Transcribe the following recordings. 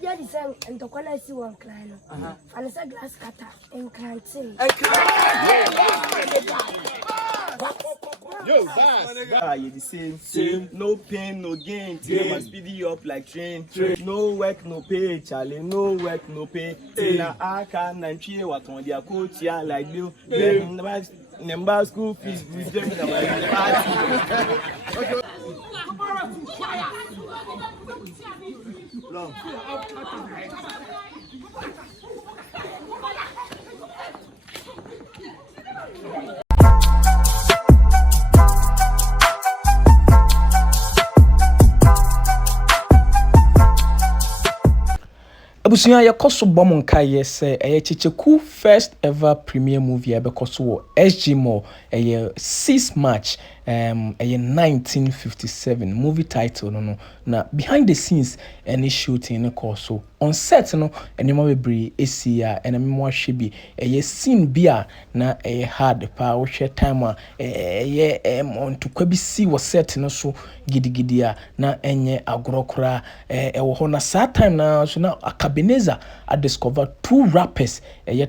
jadi sang and to kola si one clan. And it's a glass cutter and can't say. Yo, boss. You the same. No pain, no gain. They must speed you up like train. No work, no pay, Charlie. No work, no pay. Tina aka na nchie what on their coach ya like you. Number school fees with them in the party. Abusunya yakoso bom nkaye se Kyekyeku first ever premiere movie abekoso SG Mall 6 March 1957 movie title no na behind the scenes any shooting no course on set no enema bebre esia enema hwe bi scene bia na hard pa wo hwe time on to kwabi si wo set no so gidigidi a na enye agorokora wo ho na saa time na so na Ebenezer I discovered 2 rappers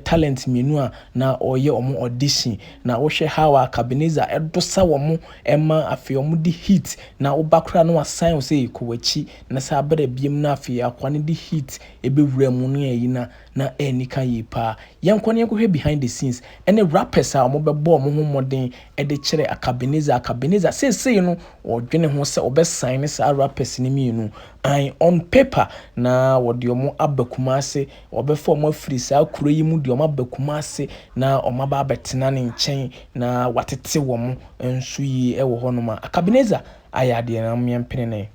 talent menu na oye omo audition na wo hwe how Ebenezer edosa wo Emma afi omudi hit na obakra no asan o say kowachi na sa bere biem na afi akwane di hit ebewura mu no yina na enika yipa yenkwane ko hwe behind the scenes any rappers a omobebo omo ho moden de kire Ebenezer say no odwene ho se obesign sa rappers ni mienu I on paper na wode omo abakumase obefo omo afiri sa kuro yi mu de omo abakumase na omo ba betena ne nchen na watete wo mo ensu yi ewo hono ma Ebenezer ayade na miempene ne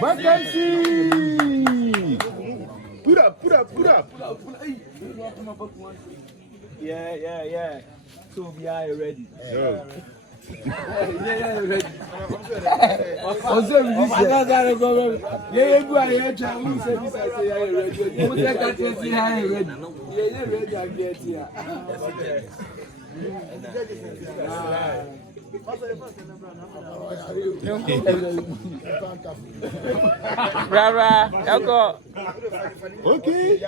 Vacancy! Put up. Yeah. So we are ready. Yeah, ready. Rara, Elko. Okay.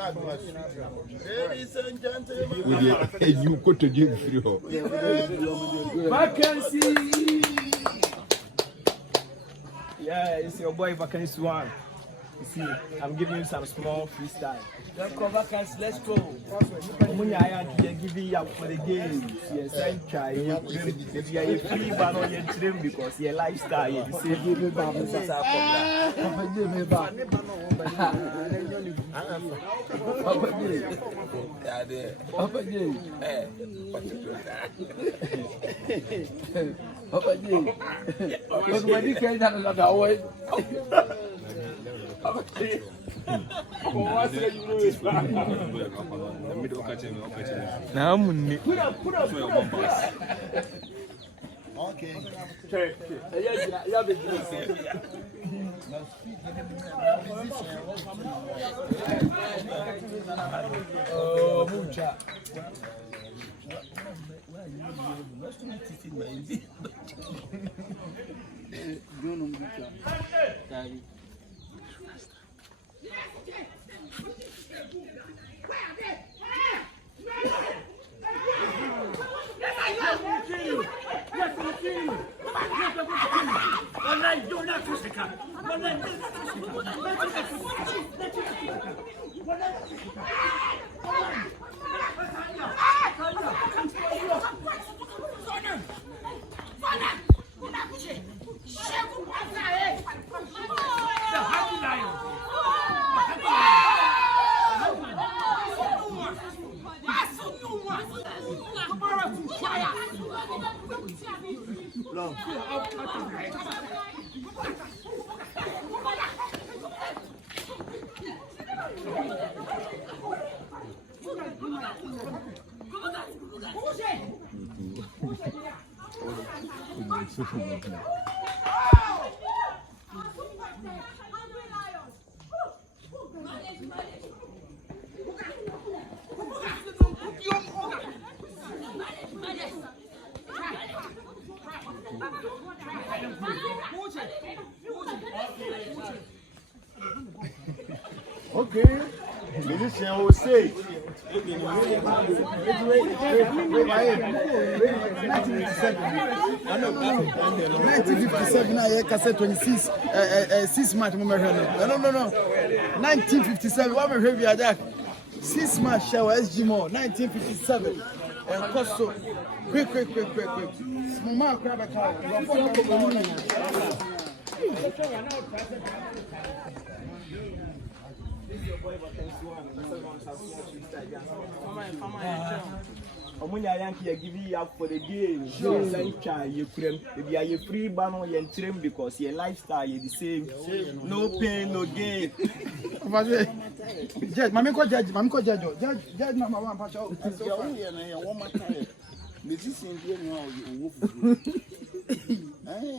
Ladies and gentlemen, You got to give through. Vacancy. Yeah, it's your boy Vacancy One. You see, I'm giving you some small freestyle. Vacancy, let's go. I give you up for the game. Yes, I try. If you are a free man on your dream because your lifestyle, you say, give me back. Give me back. Na munni Okay. Oh, mucha. Okay. Musician will say. 1957, I cassette 26, 6 March. No. 1957, what we heavy at 6 March shower SG Mo, 1957. And Costo, quick. Mama, grab a car. Omunya Yankee giving you up for the game. You maybe are you free banner and trim because your lifestyle is the same. No pain, no gain. Judge, Mammy, judge, number one patch out. Musician,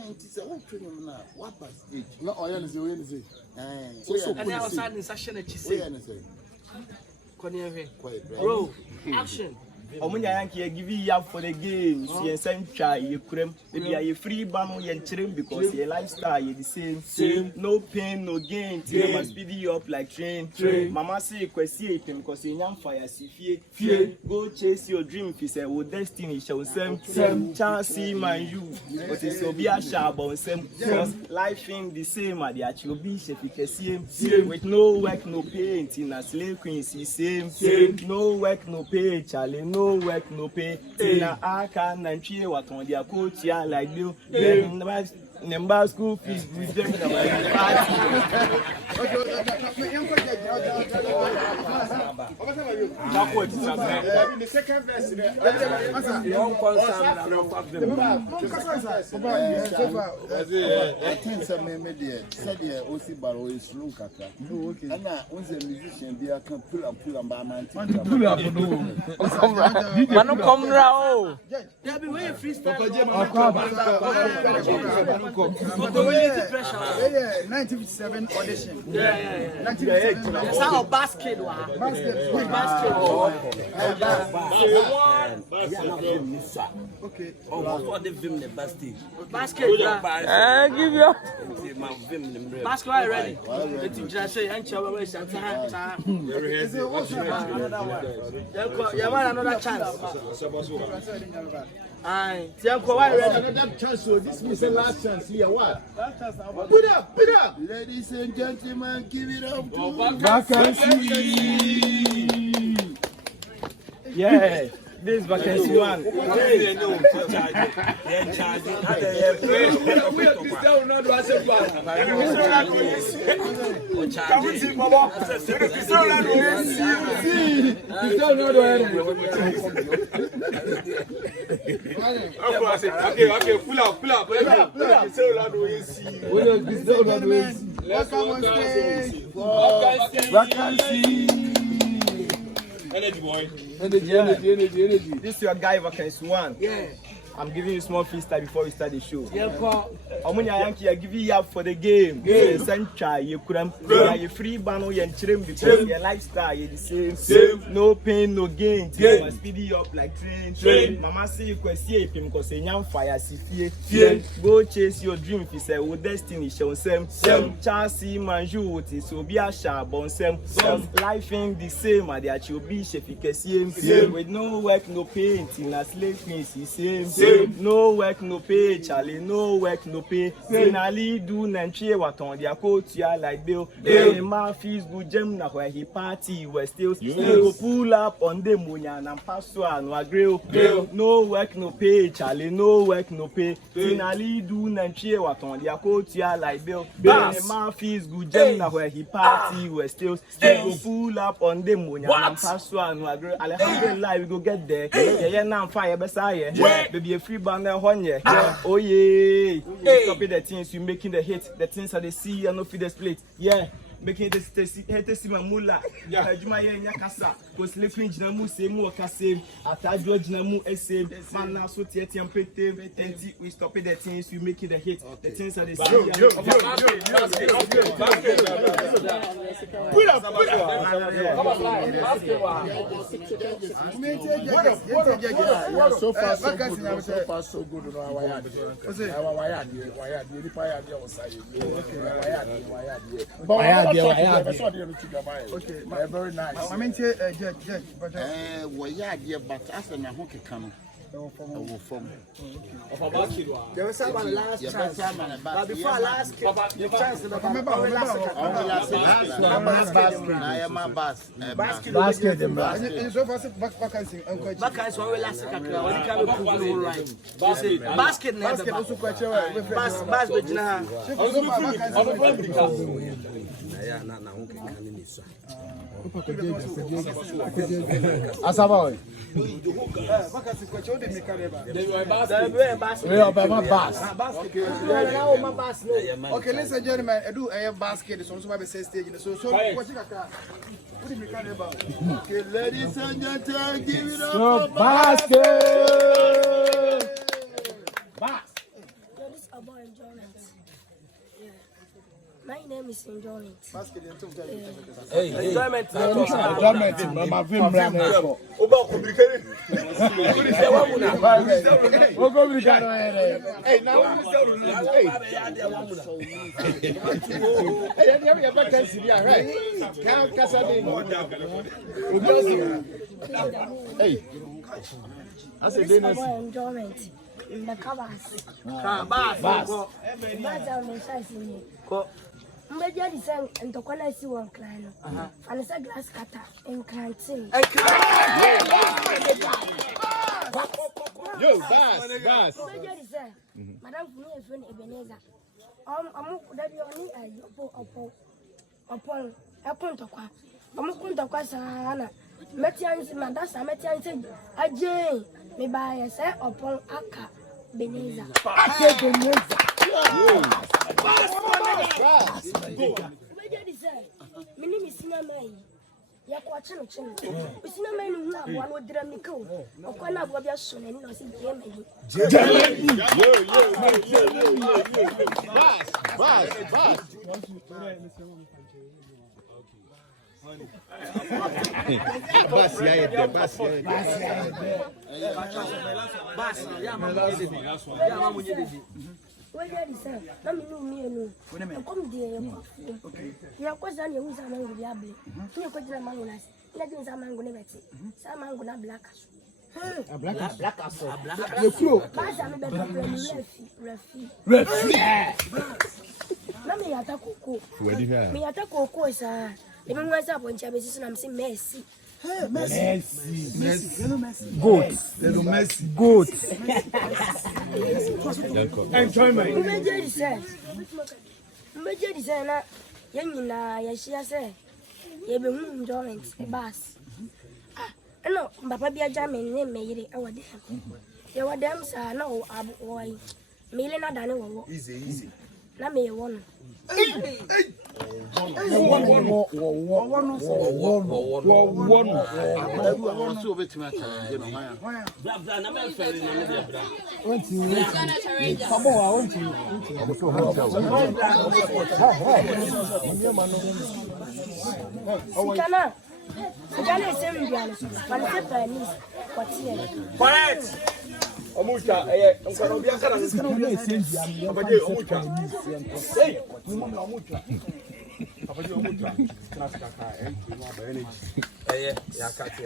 it's a old premium now. What was it? No, I understand. And outside in such a Bro, action. Omunya Yankee giving you up for the game. You send try you cream. Maybe are you free banner and trim because your lifestyle is the same. No pain, no gain. You must speed you up like train. Mama say question because you young fire see fear. Go chase your dream if you say oh destiny shall same. Chance see my you. But it's so be a sharp on same. Because life ain't the same at the actual beach if you can see him. With no work, no pay. In a slave queen see same. No work, no pay, Charlie. No work, no pay. Tina aka nanchie waton dia coach ya like you. Number school fees with them party. The second verse, I think some media said here, Osi Baro is Lukaka. And now, once a musician, they can pull up by man. Pull up, no. Come round. There be way freestyle. 1957 audition. Yeah. 1957. That's how basket. Okay. For the film the basket. Basket. Give you. Basket ready. The just say and chow away some time. Another chance. Aye. Another chance. So this is the last chance here. What? Put up. Ladies and gentlemen, give it up to Vacancy. Yeah. This vacancy one. Okay, pull up. welcome on stage Vacancy. Energy boy. Energy. This is your guy vacancy one. Yeah. I'm giving you a small freestyle before we start the show. Yeah, Omunya Yankee, I give you up for the game. Send try you couldn't you free banner and trim because your lifestyle is the same. No pain, no gain. You must speed you up like train. Mama say you can see him because you young fire see fear. Go chase your dream if you say oh destiny shall same. Chance see man you so be a sharp on same. Life ain't the same at the actual beach if you can see him. With no work, no pain. In a slave queen see same. No work, no pay, Charlie. No work, no pay. Finally, do nanchie waton dia coach ya like Bill. My fees good gem na where he party we still go pull up on the munya and pass no agree. No work, no pay, Charlie. No work, no pay. Finally, do nanchie waton dia coach ya like Bill. My fees good gem na where he party we still go pull up on the munya and pass no agree. Alhamdulillah, we go get there. Yeah, now fire beside baby. A free banner one year. Oh yeah. Copy the things you making the hit. The things that they see and no feed the split. Yeah. making this testimony mula. Juma nya kasa. Ko sleeping jina mu se mu okasem. Atajo jina mu esem. Man na so tieti ampete. Enti we stop the things we make it a hit. The things are the same. Pull up. So far so good. Okay, very nice. I mean, judge, but but as an from Of a basketball. There was someone last chance. But before last the chance to basket. Asaboy. Okay, ladies and gentlemen, I do a basket. So I say stage. So okay, ladies and gentlemen, give it up. Basket. This is about enjoyment. Yeah. My name is enjoyment. Basket. Enjoyment. My film brand. Hey, now hey, I said this is about enjoyment. In the covers. Mbeja di sen ntokona si won clan no. And say glass cutter in canteen. yo, bass. Mbeja di sen madam funu e friend Ebenezer. Amu da bi oni ayi opo ekun tokwa. Amu kun tokwa sana. Metiansi madasa metiansi aje me ba ye say opo aka Ebenezer. Ebenezer. Minimi sinamai ya kwa chano sinamai no na bwa no dira mikao okwa na bwa bia so na no si game yi Bass. Well, yeah, let me know me and come there. Okay. Yeah, because I knew some man will be able to put the man on us. Let me some man go never see. Some man go not black. A black. The crew. Pass me better refi. Let me attack Coco. Me attack Coco, sir. Even once up when Chabis and I'm saying Messi. Messi. Little Messi. Good. Enjoyment. Mbejeri say na yenina ya shia say ye be hu enjoyment e bas. No, papa bia jamin ne meyire e wode. Ye wodem sa na o aboy. Mele na dane wo. Easy. Na me ye won. Omucha nkwana obi akara nkwana obi asenzi abaje omucha hey omucha abaje omucha kana kaka energy ya kati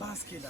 basket